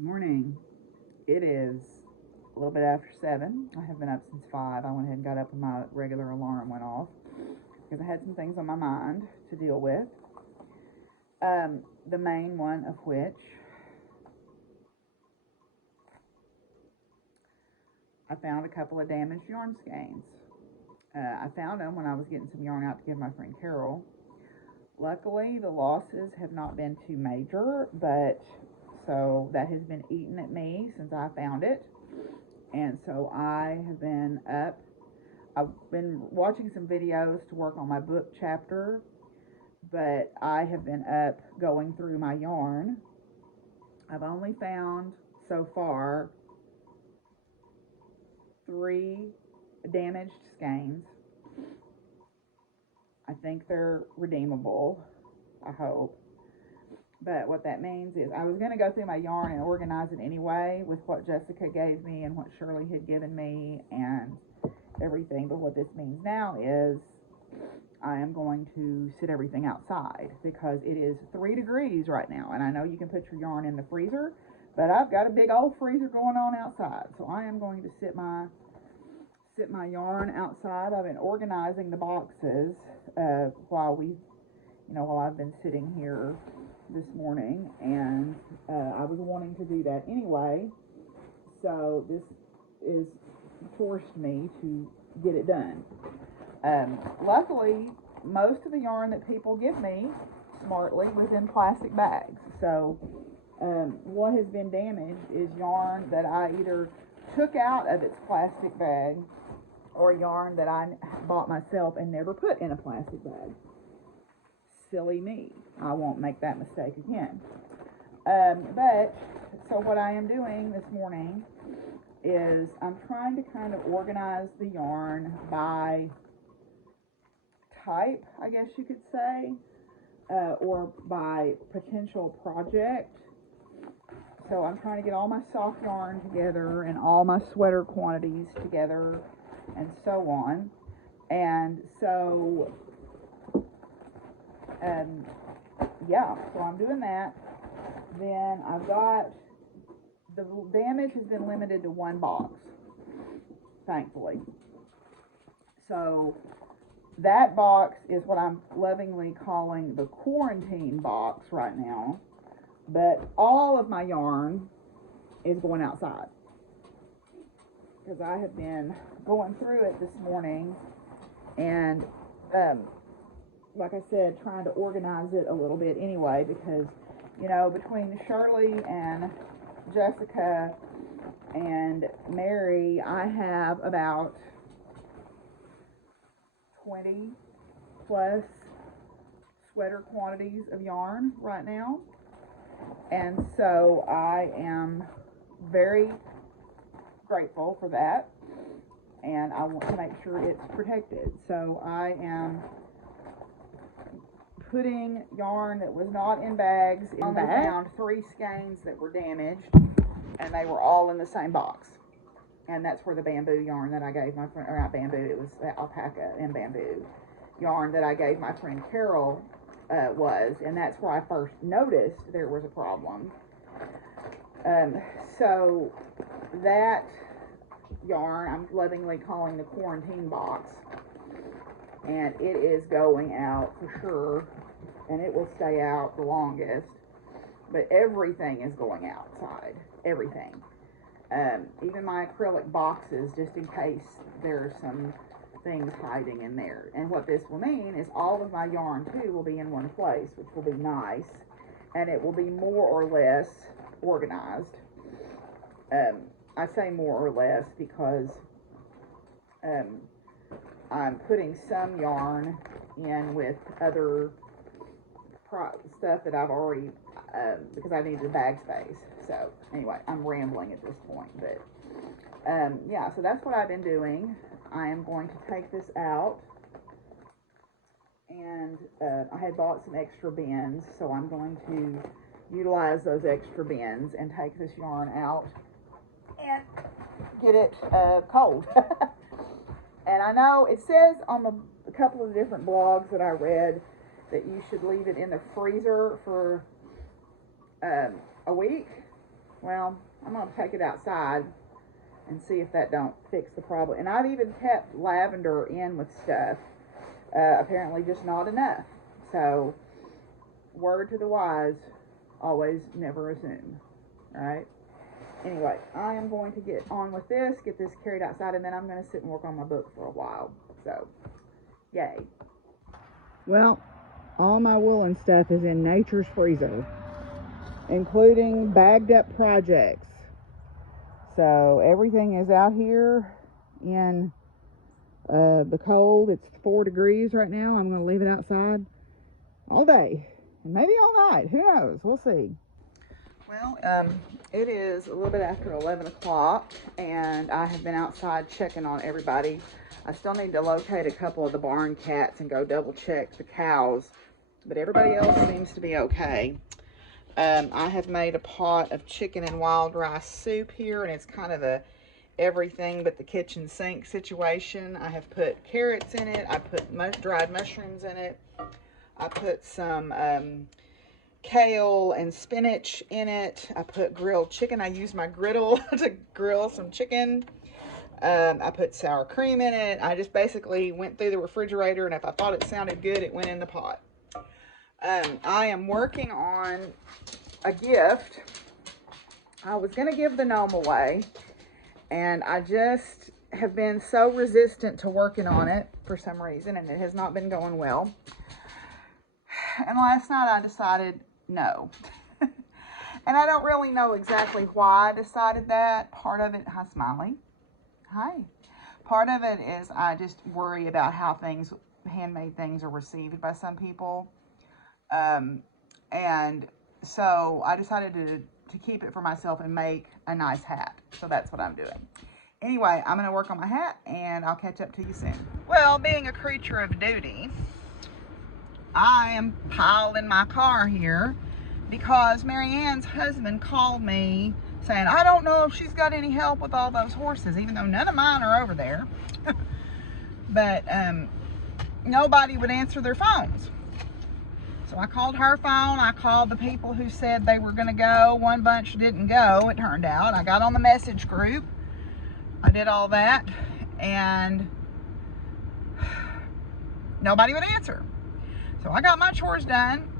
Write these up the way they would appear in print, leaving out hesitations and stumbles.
Good morning. It is a little bit after 7. I have been up since 5. I went ahead and got up when my regular alarm went off because I had some things on my mind to deal with. The main one of which I found a couple of damaged yarn skeins. I found them when I was getting some yarn out to give my friend Carol. Luckily, the losses have not been too major, but so that has been eating at me since I found it. And so I have been up. I've been watching some videos to work on my book chapter, but I have been up going through my yarn. I've only found so far 3 damaged skeins. I think they're redeemable, I hope. But what that means is I was going to go through my yarn and organize it anyway with what Jessica gave me and what Shirley had given me and everything. But what this means now is I am going to sit everything outside because it is 3 degrees right now. And I know you can put your yarn in the freezer, but I've got a big old freezer going on outside. So I am going to sit my yarn outside. I've been organizing the boxes while I've been sitting here this morning, and I was wanting to do that anyway, so this is forced me to get it done. Luckily, most of the yarn that people give me smartly was in plastic bags, so what has been damaged is yarn that I either took out of its plastic bag or yarn that I bought myself and never put in a plastic bag. Silly me. I won't make that mistake again. So what I am doing this morning is I'm trying to kind of organize the yarn by type, I guess you could say, or by potential project. So I'm trying to get all my soft yarn together and all my sweater quantities together and so on. And so so I'm doing that. Then I've got, the damage has been limited to 1 box, thankfully. So that box is what I'm lovingly calling the quarantine box right now. But all of my yarn is going outside because I have been going through it this morning and like I said, trying to organize it a little bit anyway, because, between Shirley and Jessica and Mary, I have about 20 plus sweater quantities of yarn right now. And so I am very grateful for that. And I want to make sure it's protected. So I am putting yarn that was not in bags in bags. I found 3 skeins that were damaged, and they were all in the same box. And that's where the bamboo yarn that I gave my friend, or not bamboo, it was alpaca and bamboo yarn that I gave my friend Carol was, and that's where I first noticed there was a problem. So that yarn I'm lovingly calling the quarantine box, and it is going out for sure, and it will stay out the longest, but everything is going outside, everything. Even my acrylic boxes, just in case there's some things hiding in there. And what this will mean is all of my yarn too will be in one place, which will be nice, and it will be more or less organized. I say more or less because I'm putting some yarn in with other stuff that I've already, because I needed bag space. So anyway, I'm rambling at this point, but so that's what I've been doing. I am going to take this out, and I had bought some extra bins, so I'm going to utilize those extra bins and take this yarn out and get it cold. And I know it says on a couple of different blogs that I read that you should leave it in the freezer for a week. Well, I'm going to take it outside and see if that don't fix the problem. And I've even kept lavender in with stuff. Apparently just not enough. So, word to the wise, always never assume. Right? Anyway, I am going to get on with this, get this carried outside, and then I'm going to sit and work on my book for a while. So, yay. Well, all my woolen stuff is in nature's freezer, including bagged up projects. So everything is out here in the cold. It's 4 degrees right now. I'm going to leave it outside all day, and maybe all night. Who knows? We'll see. Well, it is a little bit after 11 o'clock, and I have been outside checking on everybody. I still need to locate a couple of the barn cats and go double check the cows, but everybody else seems to be okay. I have made a pot of chicken and wild rice soup here, and it's kind of a everything but the kitchen sink situation. I have put carrots in it. I put dried mushrooms in it. I put some kale and spinach in it. I put grilled chicken. I used my griddle to grill some chicken. I put sour cream in it. I just basically went through the refrigerator, and if I thought it sounded good, it went in the pot. I am working on a gift. I was going to give the gnome away, and I just have been so resistant to working on it for some reason, and it has not been going well. And last night I decided no. And I don't really know exactly why I decided that. Part of it, hi Smiley. Hi. Part of it is I just worry about how handmade things are received by some people. And so I decided to keep it for myself and make a nice hat. So that's what I'm doing. Anyway, I'm going to work on my hat, and I'll catch up to you soon. Well, being a creature of duty, I am piled in my car here because Mary Ann's husband called me saying, I don't know if she's got any help with all those horses, even though none of mine are over there. But nobody would answer their phones. So I called her phone. I called the people who said they were going to go. One bunch didn't go, it turned out. I got on the message group. I did all that, and nobody would answer. So I got my chores done,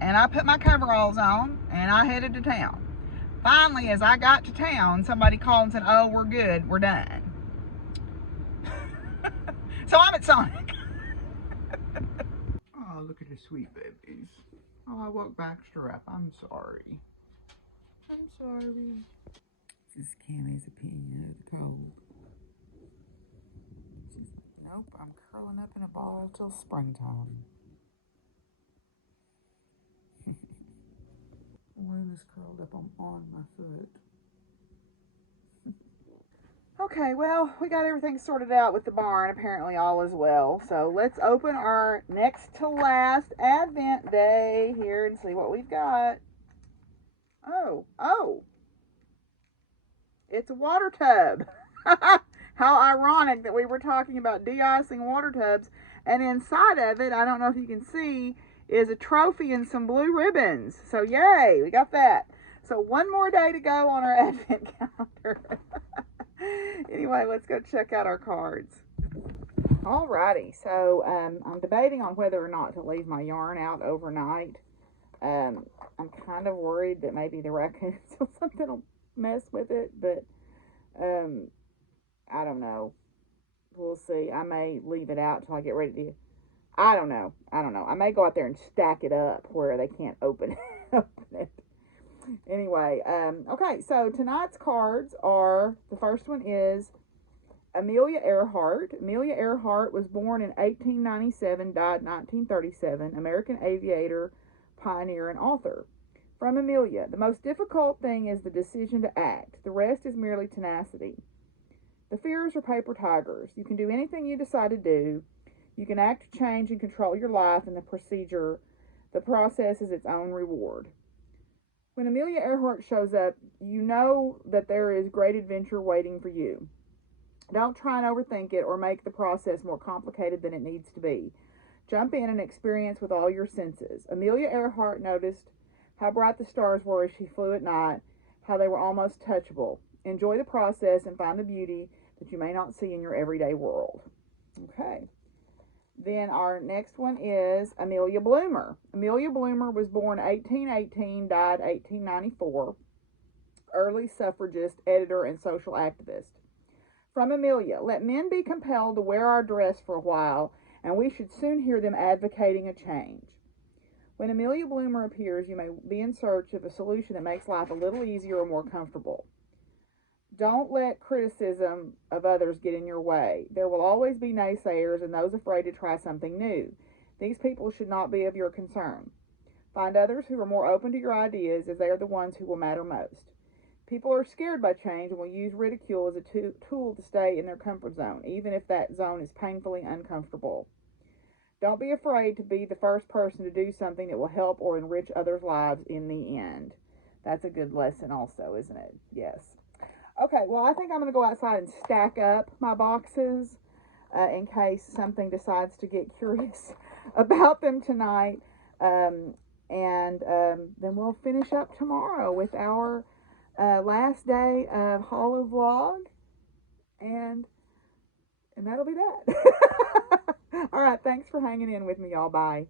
and I put my coveralls on, and I headed to town. Finally, as I got to town, somebody called and said, oh, we're good, we're done. So I'm at Sonic. Oh, look at the sweet babies. Oh, I woke Baxter up. I'm sorry. I'm sorry. This is Cammy's opinion of the cold. Nope, I'm curling up in a ball till springtime. Luna's curled up on my foot. Okay, well, we got everything sorted out with the barn. Apparently all is well. So let's open our next to last Advent day here and see what we've got. Oh. It's a water tub. How ironic that we were talking about de-icing water tubs. And inside of it, I don't know if you can see, is a trophy and some blue ribbons. So yay, we got that. So one more day to go on our Advent calendar. Anyway, let's go check out our cards. Alrighty, so I'm debating on whether or not to leave my yarn out overnight. I'm kind of worried that maybe the raccoons or something will mess with it, but I don't know. We'll see. I may leave it out till I get ready to. I don't know. I may go out there and stack it up where they can't open it. Anyway, okay, so tonight's cards are, the first one is Amelia Earhart. Amelia Earhart was born in 1897, died 1937, American aviator, pioneer, and author. From Amelia, the most difficult thing is the decision to act. The rest is merely tenacity. The fears are paper tigers. You can do anything you decide to do. You can act to change and control your life, and the process is its own reward. When Amelia Earhart shows up, you know that there is great adventure waiting for you. Don't try and overthink it or make the process more complicated than it needs to be. Jump in and experience with all your senses. Amelia Earhart noticed how bright the stars were as she flew at night, how they were almost touchable. Enjoy the process and find the beauty that you may not see in your everyday world. Okay. Then our next one is Amelia Bloomer. Amelia Bloomer was born 1818, died 1894. Early suffragist, editor, and social activist. From Amelia, let men be compelled to wear our dress for a while, and we should soon hear them advocating a change. When Amelia Bloomer appears, you may be in search of a solution that makes life a little easier or more comfortable. Don't let criticism of others get in your way. There will always be naysayers and those afraid to try something new. These people should not be of your concern. Find others who are more open to your ideas, as they are the ones who will matter most. People are scared by change and will use ridicule as a tool to stay in their comfort zone, even if that zone is painfully uncomfortable. Don't be afraid to be the first person to do something that will help or enrich others' lives in the end. That's a good lesson also, isn't it? Yes. Okay, well, I think I'm going to go outside and stack up my boxes in case something decides to get curious about them tonight. And then we'll finish up tomorrow with our last day of HoliVlog. And that'll be that. All right, thanks for hanging in with me, y'all. Bye.